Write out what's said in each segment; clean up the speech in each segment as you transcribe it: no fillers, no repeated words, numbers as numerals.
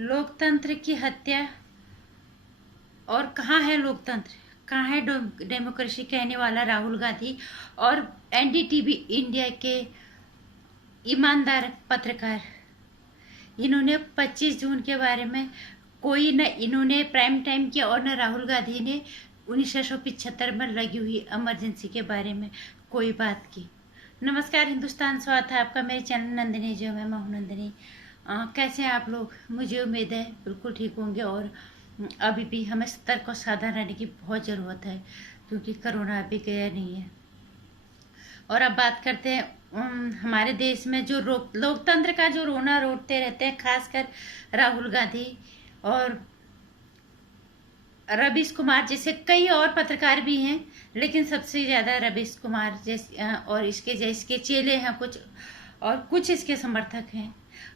लोकतंत्र की हत्या और कहाँ है लोकतंत्र, कहाँ है डेमोक्रेसी कहने वाला राहुल गांधी और एनडीटीवी इंडिया के ईमानदार पत्रकार। इन्होंने 25 जून के बारे में कोई न इन्होंने प्राइम टाइम किया और न राहुल गांधी ने 1975 में लगी हुई इमरजेंसी के बारे में कोई बात की। नमस्कार हिंदुस्तान, स्वागत है आपका मेरे चैनल नंदिनी जो मैं हूँ नंदिनी। कैसे हैं आप लोग? मुझे उम्मीद है बिल्कुल ठीक होंगे और अभी भी हमें सतर्क और सावधान रहने की बहुत ज़रूरत है क्योंकि कोरोना अभी गया नहीं है। और अब बात करते हैं हमारे देश में जो लोकतंत्र का जो रोना रोते रहते हैं, खासकर राहुल गांधी और रवीश कुमार जैसे कई और पत्रकार भी हैं, लेकिन सबसे ज़्यादा रवीश कुमार जैसे और इसके चेले हैं कुछ और कुछ इसके समर्थक हैं।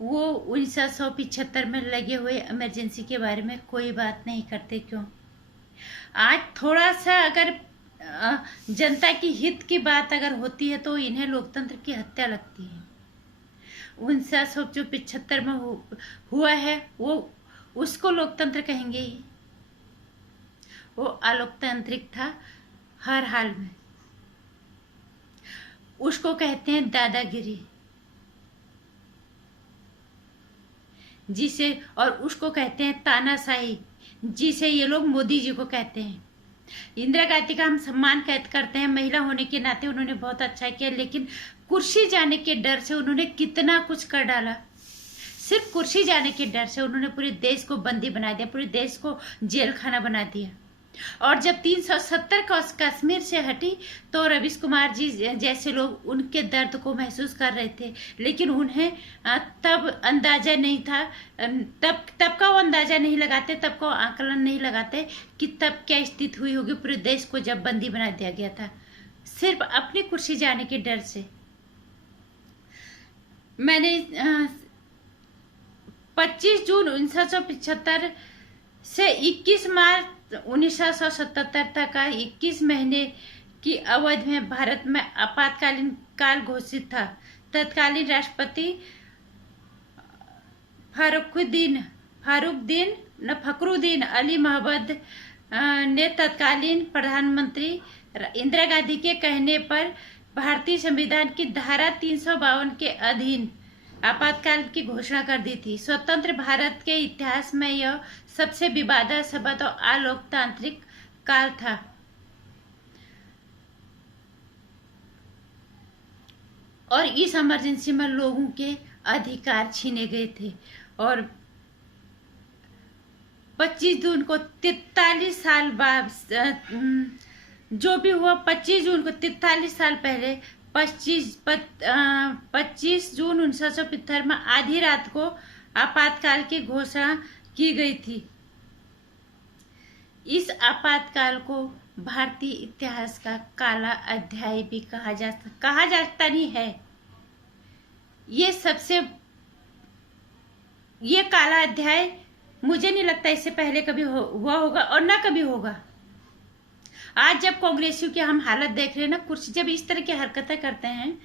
वो 1975 में लगे हुए इमरजेंसी के बारे में कोई बात नहीं करते। क्यों? आज थोड़ा सा अगर जनता की हित की बात अगर होती है तो इन्हें लोकतंत्र की हत्या लगती है। 1975 में हुआ है वो उसको लोकतंत्र कहेंगे ही? वो अलोकतांत्रिक था हर हाल में। उसको कहते हैं दादागिरी, जिसे और उसको कहते हैं तानाशाही, जिसे ये लोग मोदी जी को कहते हैं। इंदिरा गांधी का हम सम्मान करते हैं, महिला होने के नाते उन्होंने बहुत अच्छा किया, लेकिन कुर्सी जाने के डर से उन्होंने कितना कुछ कर डाला। सिर्फ कुर्सी जाने के डर से उन्होंने पूरे देश को बंदी बना दिया, पूरे देश को जेल खाना बना दिया। और जब 370 कश्मीर से हटी तो रवीश कुमार जी जैसे लोग उनके दर्द को महसूस कर रहे थे, लेकिन उन्हें तब अंदाजा नहीं था, तब का वो अंदाजा नहीं लगाते, तब का आकलन नहीं लगाते कि तब क्या स्थिति हुई होगी पूरे देश को जब बंदी बना दिया गया था, सिर्फ अपनी कुर्सी जाने के डर से। मैंने 25 जून 1975 से 21 मार्च 1977 तक का 21 महीने की अवधि में भारत में आपातकालीन काल घोषित था। तत्कालीन राष्ट्रपति फखरुद्दीन अली महमद ने तत्कालीन प्रधानमंत्री इंदिरा गांधी के कहने पर भारतीय संविधान की धारा 352 के अधीन आपातकाल की घोषणा कर दी थी। स्वतंत्र भारत के इतिहास में यह सबसे विवादास्पद और अलोकतांत्रिक काल था। और इस इमरजेंसी में लोगों के अधिकार छीने गए थे और 25 जून को 43 साल बाद जो भी हुआ, 25 जून को 43 साल पहले 25 जून 1975 में आधी रात को आपातकाल की घोषणा की गई थी। इस आपातकाल को भारतीय इतिहास का काला अध्याय भी कहा जाता नहीं है। ये काला अध्याय मुझे नहीं लगता इससे पहले कभी हुआ होगा और ना कभी होगा। आज जब कांग्रेसियों की हम हालत देख रहे हैं ना, कुछ जब इस तरह की हरकतें करते हैं,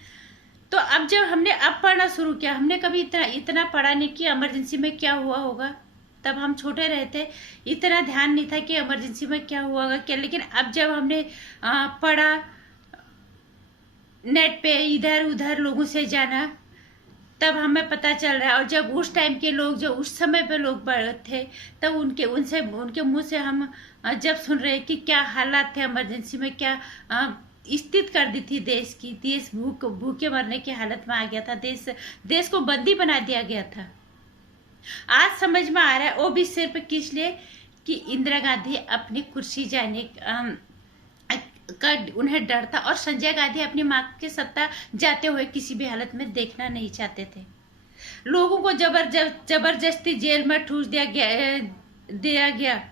तो अब जब हमने पढ़ना शुरू किया, हमने कभी इतना पढ़ा नहीं कि इमरजेंसी में क्या हुआ होगा। तब हम छोटे रहे थे, इतना ध्यान नहीं था कि इमरजेंसी में क्या हुआ होगा क्या। लेकिन अब जब हमने पढ़ा, नेट पे इधर उधर लोगों से जाना, तब हमें पता चल रहा है। और जब उस टाइम के लोग, जो उस समय पे लोग थे, तब उनके मुंह से हम जब सुन रहे कि क्या हालात थे इमरजेंसी में, क्या स्थिति कर दी थी देश की, देश भूखे मरने की हालत में आ गया था, देश को बंदी बना दिया गया था। आज समझ में आ रहा है, वो भी सिर्फ किस लिए कि इंदिरा गांधी अपनी कुर्सी जाने का उन्हें डर था और संजय गांधी अपनी मां के सत्ता जाते हुए किसी भी हालत में देखना नहीं चाहते थे। लोगों को जबरदस्ती जेल में ठूस दिया गया।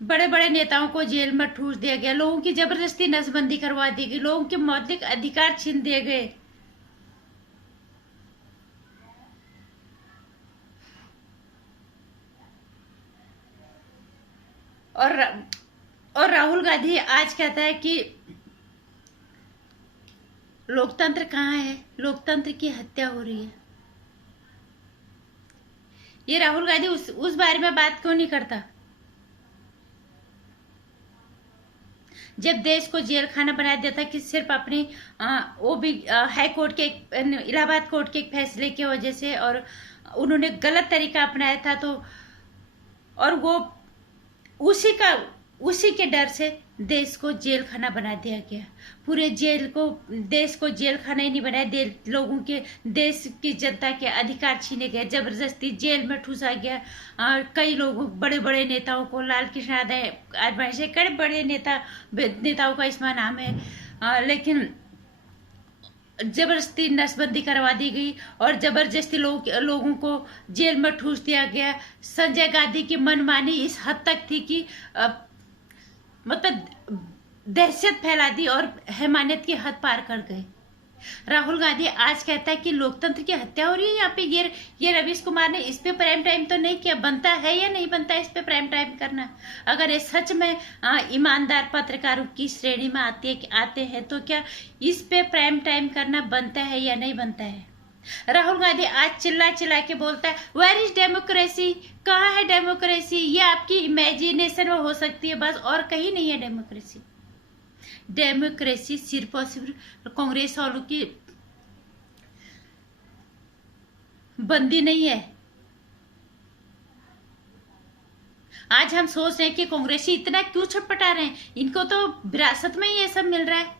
बड़े बड़े नेताओं को जेल में ठूस दिया गया, लोगों की जबरदस्ती नसबंदी करवा दी गई, लोगों के मौलिक अधिकार छीन दिए गए। और राहुल गांधी आज कहता है कि लोकतंत्र कहाँ है, लोकतंत्र की हत्या हो रही है। ये राहुल गांधी उस बारे में बात क्यों नहीं करता? जब देश को जेल खाना बना देता कि सिर्फ अपनी वो भी हाई कोर्ट के इलाहाबाद कोर्ट के एक फैसले की वजह से, और उन्होंने गलत तरीका अपनाया था, तो और वो उसी के डर से देश को जेल खाना बना दिया गया। पूरे देश को जेल खाना ही नहीं बनाया, लोगों के, देश की जनता के अधिकार छीने गए, जबरदस्ती जेल में ठूसा गया। और कई लोगों, बड़े बड़े नेताओं को, लाल कृष्ण आडवाणी से कई बड़े नेताओं का इसमें नाम है, लेकिन जबरदस्ती नसबंदी करवा दी गई और जबरदस्ती लोगों को जेल में ठूस दिया गया। संजय गांधी की मनमानी इस हद तक थी कि मतलब दहशत फैला दी और हैवानियत की हद पार कर गए। राहुल गांधी आज कहता है कि लोकतंत्र की हत्या हो रही है यहाँ पे। ये रवीश कुमार ने इस पे प्राइम टाइम तो नहीं किया, बनता है या नहीं बनता इस पे प्राइम टाइम करना? अगर ये सच में ईमानदार पत्रकारों की श्रेणी में आते हैं तो क्या इस पे प्राइम टाइम करना बनता है या नहीं बनता है? राहुल गांधी आज चिल्ला के बोलता है वेयर इज डेमोक्रेसी, कहाँ है डेमोक्रेसी? ये आपकी इमेजिनेशन में हो सकती है बस, और कहीं नहीं है डेमोक्रेसी। डेमोक्रेसी सिर्फ और सिर्फ कांग्रेस वालों की बंदी नहीं है। आज हम सोच रहे हैं कि कांग्रेसी इतना क्यों छटपटा रहे हैं, इनको तो विरासत में ही ये सब मिल रहा है,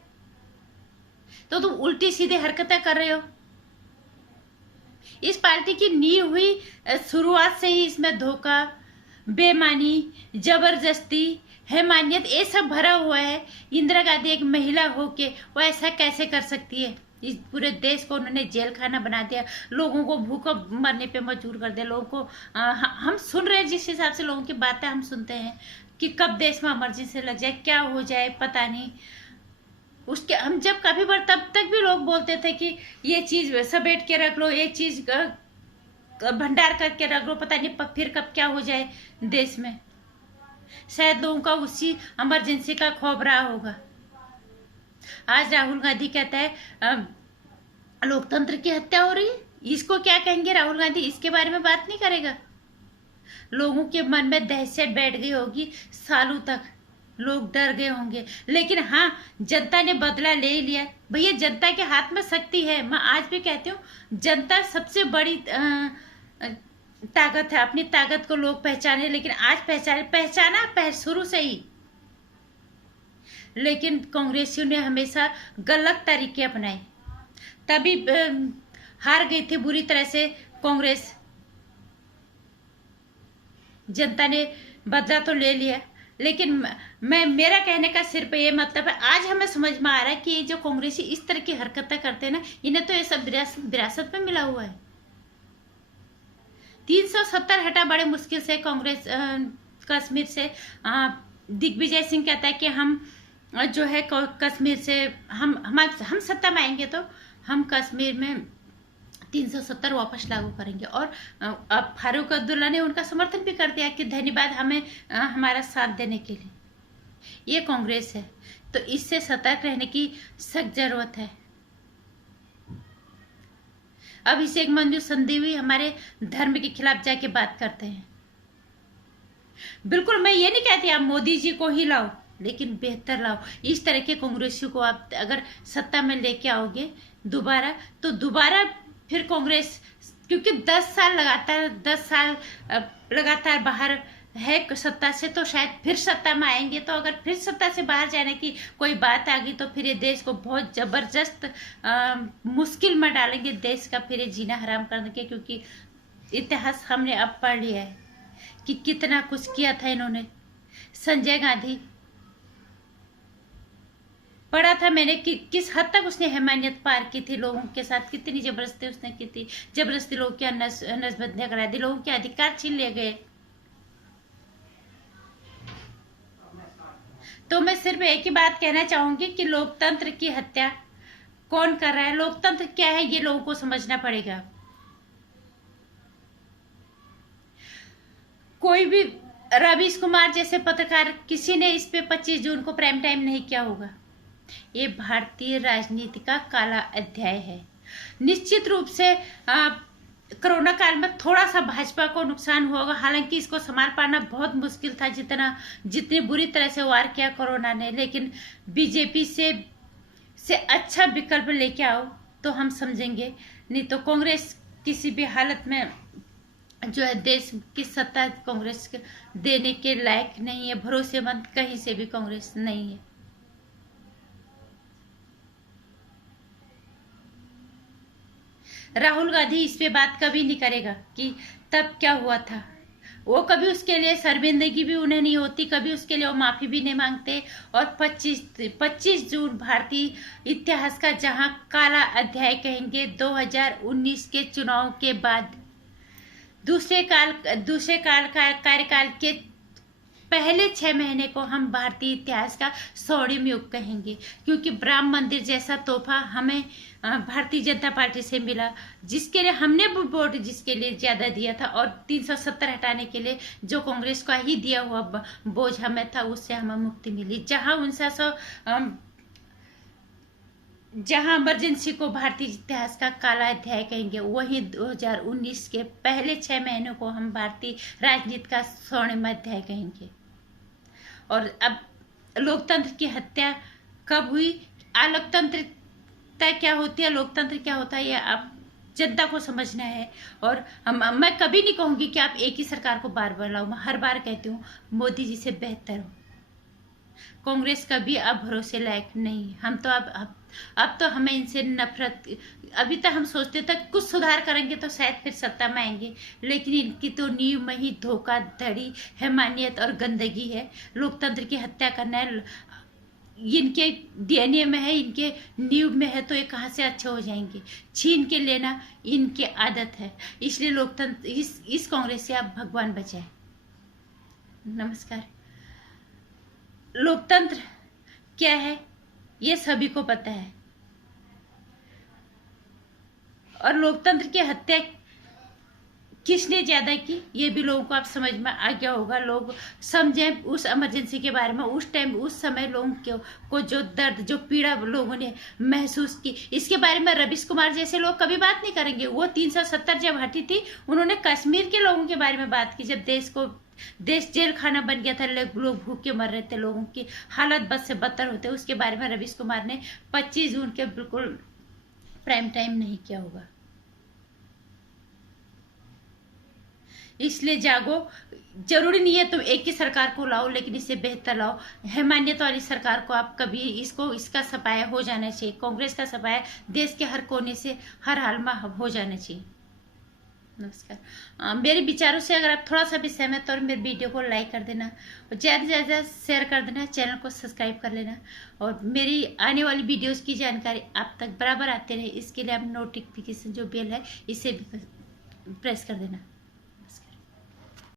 तो तुम उल्टी सीधी हरकतें कर रहे हो। इस पार्टी की नींव हुई शुरुआत से ही इसमें धोखा, बेईमानी, जबरदस्ती, हैवानियत, ये सब भरा हुआ है। इंदिरा गांधी एक महिला होके वो ऐसा कैसे कर सकती है? इस पूरे देश को उन्होंने जेल खाना बना दिया, लोगों को भूखों मरने पे मजबूर कर दिया। लोगों को हम सुन रहे हैं, जिस हिसाब से लोगों की बातें हम सुनते हैं कि कब देश में इमरजेंसी लग जाए, क्या हो जाए पता नहीं। उसके हम जब कभी बार तब तक भी लोग बोलते थे कि ये चीज समेट के रख लो, ये चीज भंडार करके रख लो, पता नहीं फिर कब क्या हो जाए देश में। शायद लोगों का उसी इमरजेंसी का खौफ रहा होगा। आज राहुल गांधी कहता है लोकतंत्र की हत्या हो रही है, इसको क्या कहेंगे? राहुल गांधी इसके बारे में बात नहीं करेगा। लोगों के मन में दहशत बैठ गई होगी, सालों तक लोग डर गए होंगे, लेकिन हाँ, जनता ने बदला ले लिया। भैया जनता के हाथ में शक्ति है। मैं आज भी कहती हूँ जनता सबसे बड़ी ताकत है। अपनी ताकत को लोग पहचाने, लेकिन आज पहचाना शुरू से ही, लेकिन कांग्रेसियों ने हमेशा गलत तरीके अपनाए, तभी हार गई थी बुरी तरह से कांग्रेस। जनता ने बदला तो ले लिया, लेकिन मेरा कहने का सिर्फ ये मतलब है, आज हमें समझ में आ रहा है कि ये जो कांग्रेसी इस तरह की हरकतें करते हैं ना, इन्हें तो ये सब विरासत में मिला हुआ है। 370 हटा बड़े मुश्किल से कांग्रेस कश्मीर से। दिग्विजय सिंह कहता है कि हम जो है कश्मीर से हम सत्ता में आएंगे तो हम कश्मीर में 370 वापस लागू करेंगे। और अब फारूक अब्दुल्ला ने उनका समर्थन भी कर दिया कि धन्यवाद हमें हमारा साथ देने के लिए। ये कांग्रेस है, तो इससे सतर्क रहने की सख्त जरूरत है। अभिषेक मनु सिंघवी हमारे धर्म के खिलाफ जाके बात करते हैं। बिल्कुल, मैं ये नहीं कहती आप मोदी जी को ही लाओ, लेकिन बेहतर लाओ। इस तरह के कांग्रेसियों को आप अगर सत्ता में लेके आओगे दोबारा, तो दोबारा फिर कांग्रेस, क्योंकि 10 साल लगातार बाहर है सत्ता से, तो शायद फिर सत्ता में आएंगे। तो अगर फिर सत्ता से बाहर जाने की कोई बात आ गई तो फिर ये देश को बहुत जबरदस्त मुश्किल में डालेंगे, देश का फिर ये जीना हराम कर देंगे। क्योंकि इतिहास हमने अब पढ़ लिया है कि कितना कुछ किया था इन्होंने। संजय गांधी पढ़ा था मैंने कि किस हद तक उसने हैवानियत पार की थी लोगों के साथ, कितनी जबरदस्ती उसने की थी। जबरदस्ती लोग क्या नसबंदियां करा दी, लोगों के अधिकार छीन लिए गए। तो मैं सिर्फ एक ही बात कहना चाहूंगी कि लोकतंत्र की हत्या कौन कर रहा है, लोकतंत्र क्या है, ये लोगों को समझना पड़ेगा। कोई भी रवीश कुमार जैसे पत्रकार किसी ने इस पे 25 जून को प्राइम टाइम नहीं किया होगा। ये भारतीय राजनीति का काला अध्याय है। निश्चित रूप से कोरोना काल में थोड़ा सा भाजपा को नुकसान हुआ होगा, हालांकि इसको संभाल पाना बहुत मुश्किल था, जितनी बुरी तरह से वार किया कोरोना ने। लेकिन बीजेपी से अच्छा विकल्प लेके आओ तो हम समझेंगे, नहीं तो कांग्रेस किसी भी हालत में जो है देश की सत्ता कांग्रेस देने के लायक नहीं है। भरोसेमंद कहीं से भी कांग्रेस नहीं है। राहुल गांधी इस पे बात कभी नहीं करेगा कि तब क्या हुआ था। वो कभी उसके लिए शर्मिंदगी भी उन्हें नहीं होती, कभी उसके लिए वो माफी भी नहीं मांगते। और 25 जून भारतीय इतिहास का जहां काला अध्याय कहेंगे, 2019 के चुनाव के बाद दूसरे कार्यकाल के पहले 6 महीने को हम भारतीय इतिहास का स्वर्णिम युग कहेंगे, क्योंकि राम मंदिर जैसा तोहफा हमें भारतीय जनता पार्टी से मिला, जिसके लिए हमने वोट जिसके लिए ज्यादा दिया था, और 370 हटाने के लिए जो कांग्रेस का ही दिया हुआ बोझ हमें था, उससे हमें मुक्ति मिली। जहां इमरजेंसी को भारतीय इतिहास का काला अध्याय कहेंगे, वहीं 2019 के पहले 6 महीनों को हम भारतीय राजनीति का स्वर्णिम अध्याय कहेंगे। और अब लोकतंत्र की हत्या कब हुई, अलोकतंत्रता क्या होती है, लोकतंत्र क्या होता है, ये अब जनता को समझना है। और मैं कभी नहीं कहूंगी कि आप एक ही सरकार को बार बार लाओ। मैं हर बार कहती हूँ मोदी जी से बेहतर हो। कांग्रेस कभी अब भरोसे लायक नहीं। हम तो अब तो हमें इनसे नफरत। अभी तक हम सोचते थे कुछ सुधार करेंगे तो शायद फिर सत्ता में आएंगे, लेकिन इनकी तो नींव में ही धोखाधड़ी, हैवानियत और गंदगी है। लोकतंत्र की हत्या करना है, इनके डीएनए में है, इनके नींव में है, तो ये कहाँ से अच्छे हो जाएंगे। छीन के लेना इनकी आदत है। इसलिए लोकतंत्र इस कांग्रेस से आप भगवान बचाए। नमस्कार। लोकतंत्र क्या है ये सभी को पता है, और लोकतंत्र की हत्या किसने ज्यादा की ये भी लोगों को आप समझ में आ गया होगा। लोग समझें उस इमरजेंसी के बारे में, उस टाइम उस समय लोगों को जो दर्द, जो पीड़ा लोगों ने महसूस की, इसके बारे में रवीश कुमार जैसे लोग कभी बात नहीं करेंगे। वो 370 जब हटी थी, उन्होंने कश्मीर के लोगों के बारे में बात की, जब देश जेल खाना बन गया था, लोग भूखे मर रहे थे, लोगों की हालत बद से बदतर होते, उसके बारे में रवीश कुमार ने 25 जून के बिल्कुल प्राइम टाइम नहीं किया होगा। इसलिए जागो। जरूरी नहीं है तुम एक ही सरकार को लाओ, लेकिन इससे बेहतर लाओ। हैवानियत वाली सरकार को आप कभी इसका सफाया हो जाना चाहिए। कांग्रेस का सफाया देश के हर कोने से हर हाल में हो जाना चाहिए। नमस्कार। मेरे विचारों से अगर आप थोड़ा सा भी सहमत हो और मेरे वीडियो को लाइक कर देना, और ज़्यादा से ज़्यादा शेयर कर देना, चैनल को सब्सक्राइब कर लेना, और मेरी आने वाली वीडियोस की जानकारी आप तक बराबर आते रहे, इसके लिए आप नोटिफिकेशन जो बेल है इसे भी प्रेस कर देना।